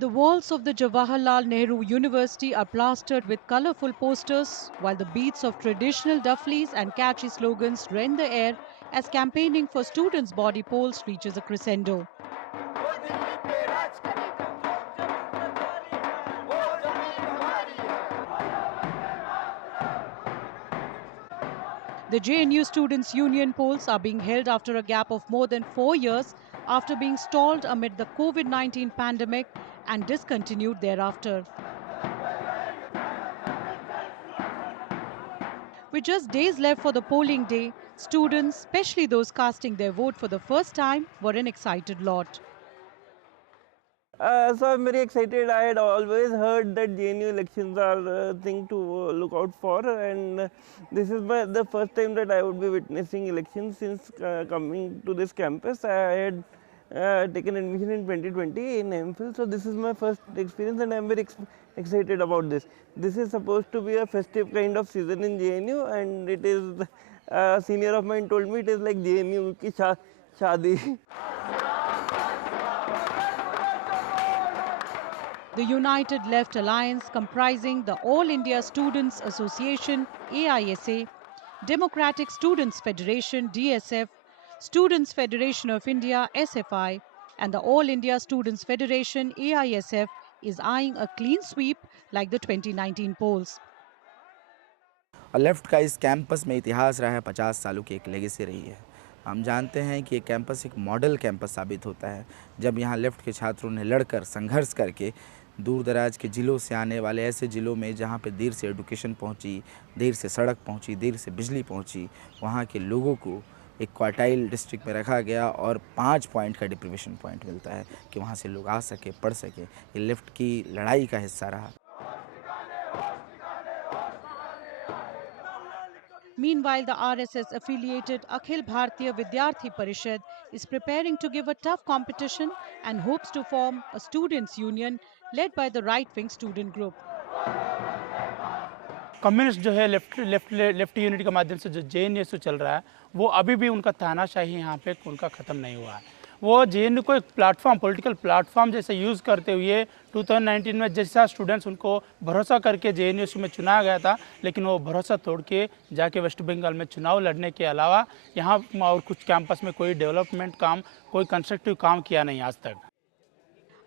The walls of the Jawaharlal Nehru University are plastered with colorful posters, while the beats of traditional dufflies and catchy slogans rend the air as campaigning for students' body polls reaches a crescendo. The JNU Students' Union polls are being held after a gap of more than 4 years after being stalled amid the COVID-19 pandemic and discontinued thereafter. With just days left for the polling day, students, especially those casting their vote for the first time, were an excited lot. So I'm very excited. I had always heard that JNU elections are a thing to look out for, and this is the first time that I would be witnessing elections since coming to this campus. I had taken admission in 2020 in MPhil, so this is my first experience, and I'm very excited about this. This is supposed to be a festive kind of season in JNU, and it is. A senior of mine told me it is like JNU ki shadi. The United Left Alliance, comprising the All India Students Association (AISA), Democratic Students Federation (DSF), Students Federation of India (SFI), and the All India Students Federation (AISF), is eyeing a clean sweep like the 2019 polls. और left का इस campus में इतिहास रहा है, 50 सालों की एक लेगेसी रही है। हम जानते हैं कि ये कैंपस एक मॉडल कैंपस साबित होता है, जब यहाँ लेफ़्ट के छात्रों ने लड़कर संघर्ष करके दूर दराज के ज़िलों से आने वाले ऐसे ज़िलों में जहाँ पे देर से एजुकेशन पहुँची, देर से सड़क पहुँची, देर से बिजली पहुँची, वहाँ के लोगों को एक क्वार्टाइल डिस्ट्रिक्ट में रखा गया और 5 पॉइंट का डिप्रीवेशन पॉइंट मिलता है कि वहाँ से लोग आ सके, पढ़ सके। ये लेफ़्ट की लड़ाई का हिस्सा रहा। Meanwhile, the RSS-affiliated Akhil Bharatiya Vidyarthi Parishad is preparing to give a tough competition and hopes to form a students' union led by the right-wing student group. Communist जो है लेफ्ट यूनिटी के माध्यम से जो जेएनयू चल रहा है, वो अभी भी उनका तानाशाही यहाँ पे उनका ख़त्म नहीं हुआ है। वो जेएनयू को एक प्लेटफॉर्म, पॉलिटिकल प्लेटफॉर्म जैसे यूज़ करते हुए 2019 में जैसा स्टूडेंट्स उनको भरोसा करके जेएनयू में चुना गया था, लेकिन वो भरोसा तोड़ के जाके वेस्ट बंगाल में चुनाव लड़ने के अलावा यहाँ और कुछ कैंपस में कोई डेवलपमेंट काम, कोई कंस्ट्रक्टिव काम किया नहीं आज तक।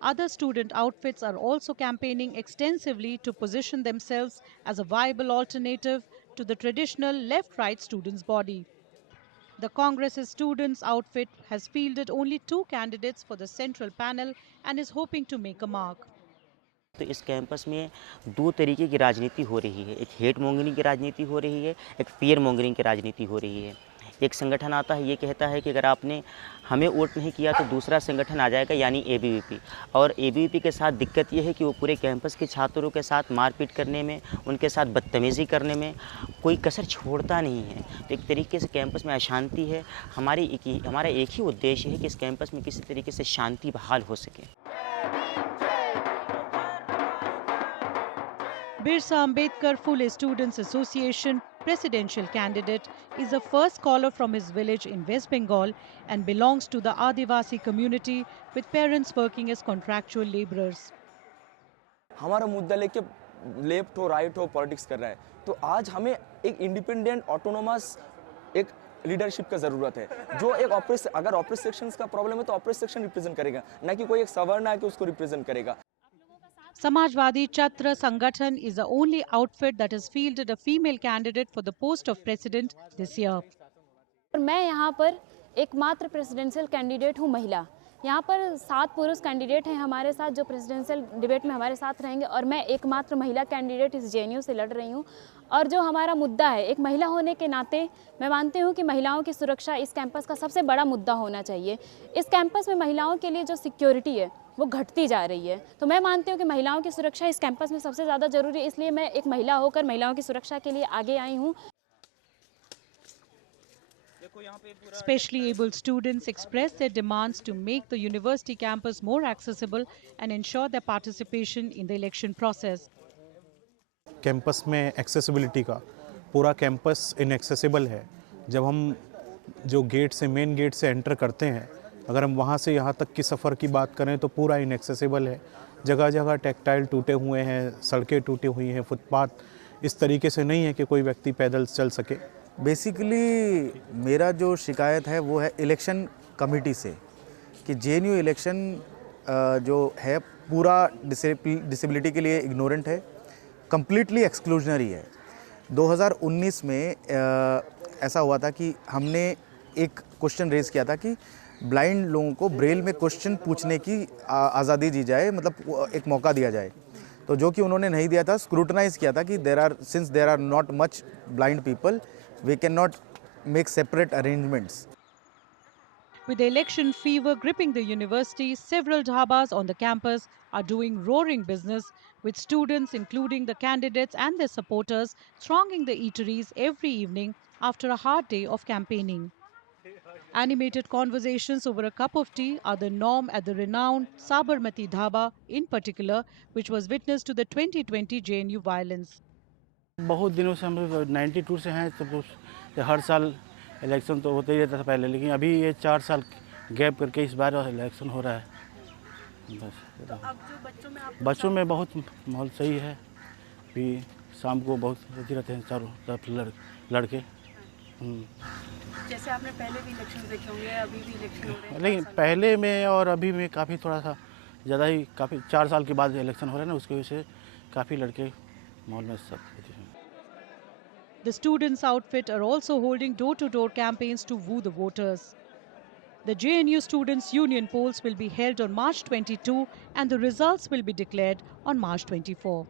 Other student outfits are also campaigning extensively to position themselves as a viable alternative to the traditional left-right students' body. The Congress's students outfit has fielded only 2 candidates for the central panel and is hoping to make a mark. तो इस campus में 2 तरीके की राजनीति हो रही है। एक हेट मॉन्गरिंग की राजनीति हो रही है, एक फियर मॉन्गरिंग की राजनीति हो रही है। एक संगठन आता है, ये कहता है कि अगर आपने हमें वोट नहीं किया तो दूसरा संगठन आ जाएगा, यानी एबीवीपी। और एबीवीपी के साथ दिक्कत ये है कि वो पूरे कैंपस के छात्रों के साथ मारपीट करने में, उनके साथ बदतमीज़ी करने में कोई कसर छोड़ता नहीं है। तो एक तरीके से कैंपस में अशांति है। हमारा एक ही उद्देश्य है कि इस कैंपस में किसी तरीके से शांति बहाल हो सके। Birsa Ambedkar Phule Students Association presidential candidate is the first scholar from his village in West Bengal and belongs to the Adivasi community with parents working as contractual laborers. हमारा मुद्दा लेके लेफ्ट हो राइट हो politics कर रहा है, तो आज हमें एक इंडिपेंडेंट ऑटोनोमस एक लीडरशिप का ज़रूरत है, जो एक अगर ऑपरेस सेक्शंस का प्रॉब्लम है तो ऑपरेस सेक्शन रिप्रेजेंट करेगा, ना कि कोई एक सवर्ण आके उसको रिप्रेजेंट करेगा। Samajwadi Chhatra Sangathan is the only outfit that has fielded a female candidate for the post of president this year. मैं यहाँ पर एकमात्र प्रेसिडेंशियल कैंडिडेट हूँ महिला। यहाँ पर 7 पुरुष कैंडिडेट हैं हमारे साथ जो प्रेसिडेंशियल डिबेट में हमारे साथ रहेंगे, और मैं एकमात्र महिला कैंडिडेट इस जेएनयू से लड़ रही हूँ। और जो हमारा मुद्दा है, एक महिला होने के नाते मैं मानती हूँ कि महिलाओं की सुरक्षा इस कैंपस का सबसे बड़ा मुद्दा होना चाहिए। इस कैंपस में महिलाओं के लिए जो सिक्योरिटी है वो घटती जा रही है, तो मैं मानती हूँ कि महिलाओं की सुरक्षा इस कैंपस में सबसे ज़्यादा ज़रूरी है, इसलिए मैं एक महिला होकर महिलाओं की सुरक्षा के लिए आगे आई हूँ। Specially abled students express their demands to make the university campus more accessible and ensure their participation in the election process. Campus में एक्सेसिबिलिटी का पूरा कैंपस इनएक्सेसिबल है। जब हम जो गेट से मेन गेट से एंटर करते हैं, अगर हम वहाँ से यहाँ तक की सफ़र की बात करें तो पूरा इनएक्सेसिबल है। जगह जगह टेक्सटाइल टूटे हुए हैं, सड़कें टूटी हुई हैं, फुटपाथ इस तरीके से नहीं है कि कोई व्यक्ति पैदल चल सके। बेसिकली मेरा जो शिकायत है वो है इलेक्शन कमेटी से कि जेएनयू इलेक्शन जो है पूरा डिसेबिलिटी के लिए इग्नोरेंट है, कम्प्लीटली एक्सक्लूजनरी है। 2019 में ऐसा हुआ था कि हमने एक क्वेश्चन रेज़ किया था कि ब्लाइंड लोगों को ब्रेल में क्वेश्चन पूछने की आज़ादी दी जाए, मतलब एक मौका दिया जाए, तो जो कि उन्होंने नहीं दिया था। स्क्रूटनाइज किया था कि since there are not much blind people, we can not make separate arrangements. With the election fever gripping the university, several dhabas on the campus are doing roaring business, with students, including the candidates and their supporters, thronging the eateries every evening after a hard day of campaigning. Animated conversations over a cup of tea are the norm at the renowned Sabarmati Dhaba in particular, which was witness to the 2020 JNU violence. बहुत दिनों से हम लोग 92 से हैं, तो हर साल election तो होता ही रहता था पहले, लेकिन अभी ये 4 साल गैप करके इस बार इलेक्शन हो रहा है। बस तो अब जो बच्चों में बहुत माहौल सही है। भी शाम को बहुत अच्छी रहते हैं चारों तरफ लड़के। जैसे आपने पहले भी इलेक्शन देखे होंगे, अभी भी इलेक्शन हो रहे हैं, लेकिन पहले में और अभी में काफ़ी थोड़ा सा ज़्यादा ही, काफ़ी 4 साल के बाद इलेक्शन हो रहा है ना, उसकी वजह से काफ़ी लड़के माहौल में सब। The students' outfit are also holding door-to-door campaigns to woo the voters. The JNU Students' Union polls will be held on March 22 and the results will be declared on March 24.